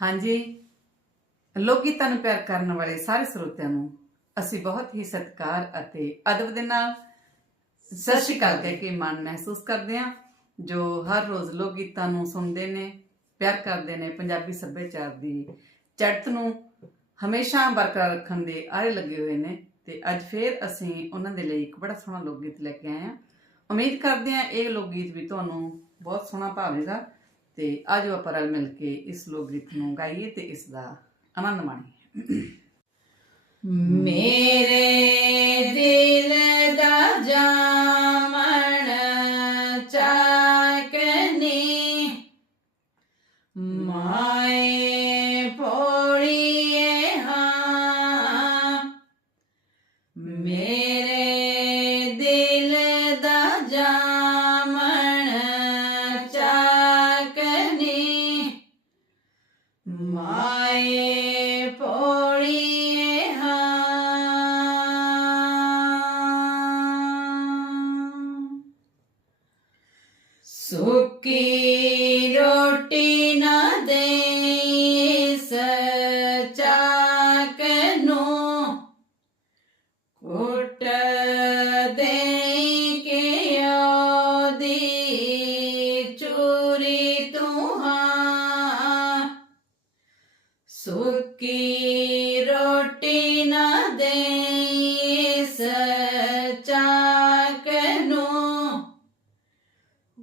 ਹਾਂਜੀ। ਲੋਕ ਗੀਤਾਂ ਨੂੰ ਪਿਆਰ ਕਰਨ ਵਾਲੇ ਸਾਰੇ ਸਰੋਤਿਆਂ ਨੂੰ ਅਸੀਂ ਬਹੁਤ ਹੀ ਸਤਿਕਾਰ ਅਤੇ ਅਦਬ ਦੇ ਨਾਲ ਸਤਿ ਸ਼੍ਰੀ ਅਕਾਲ ਕਹਿ ਕੇ ਮਾਣ ਮਹਿਸੂਸ ਕਰਦੇ ਹਾਂ, ਜੋ ਹਰ ਰੋਜ਼ ਲੋਕ ਗੀਤਾਂ ਨੂੰ ਸੁਣਦੇ ਨੇ, ਪਿਆਰ ਕਰਦੇ ਨੇ, ਪੰਜਾਬੀ ਸੱਭਿਆਚਾਰ ਦੀ ਚੜ੍ਹਤ ਨੂੰ ਹਮੇਸ਼ਾ ਬਰਕਰਾਰ ਰੱਖਣ ਦੇ ਆਰੇ ਲੱਗੇ ਹੋਏ ਨੇ ਤੇ ਅੱਜ ਫੇਰ ਅਸੀਂ ਉਹਨਾਂ ਦੇ ਲਈ ਇੱਕ ਬੜਾ ਸੋਹਣਾ ਲੋਕ ਗੀਤ ਲੈ ਕੇ ਆਏ ਹਾਂ। ਉਮੀਦ ਕਰਦੇ ਹਾਂ ਇਹ ਲੋਕ ਗੀਤ ਵੀ ਤੁਹਾਨੂੰ ਬਹੁਤ ਸੋਹਣਾ ਭਾਵੇਗਾ ਤੇ ਆਜੋ ਆਪਾਂ ਰਲ ਮਿਲ ਕੇ ਇਸ ਲੋਕ ਗੀਤ ਨੂੰ ਗਾਈਏ ਤੇ ਇਸ ਦਾ ਆਨੰਦ ਮਾਣੀਏ। ਮੇਰੇ ਦਿਲ ਦਾ ਜਾਮਣ ಸುಕ್ಕಿ ರೊಟ್ಟಿನ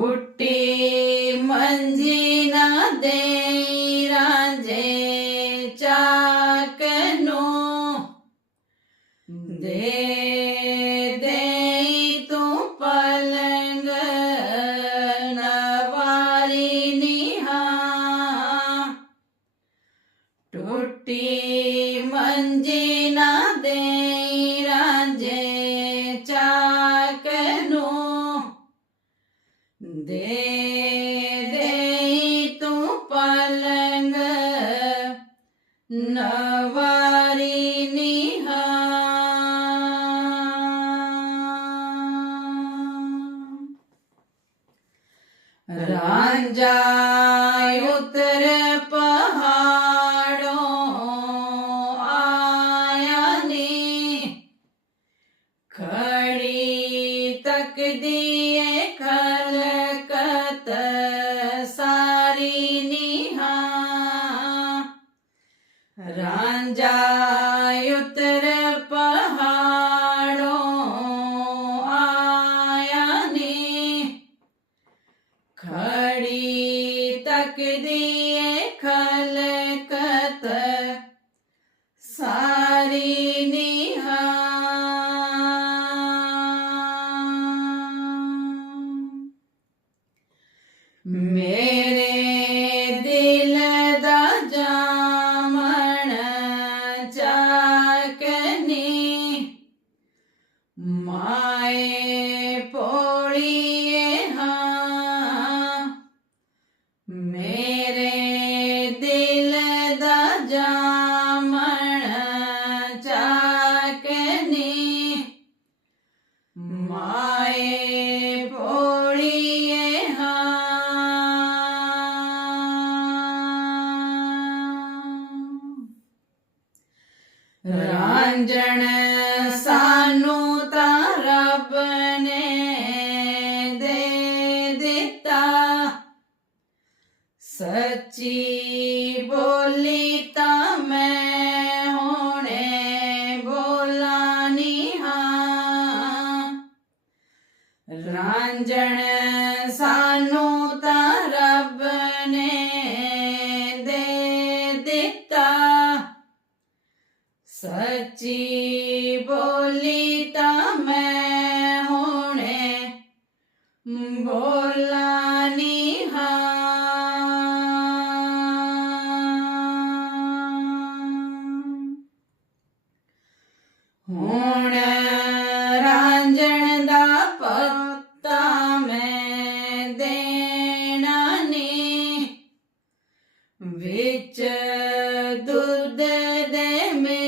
ಹುಟ್ಟಿ ಮಂಜಿ ਦੇ ਦੇ ਤੂੰ ਪਲੰਗ। ਨਵਾਰੀ ਨਿਹਾ ਰਾਂਝਾ ਉਤਰ ਪਹਾੜੋਂ ਆਇਆ ਨੀ। ਖੜੀ ਤੱਕਦੀ ਏ ਖਲਕਤ ਮਾਏ ਹਾਂ ਮੇਰੇ ਦਿਲ ਦਾ ਜਾਮਣ ਚਾਕਨੀ ਮਾਏ ਪੋਲੀਏ ਹਾਂ। ਸਾਨੂੰ ਸਮਝਣ ਸਾਨੂੰ ਤਾਂ ਰੱਬ ਨੇ ਦੇ ਦਿੱਤਾ। ਸੱਚੀ dur dedeme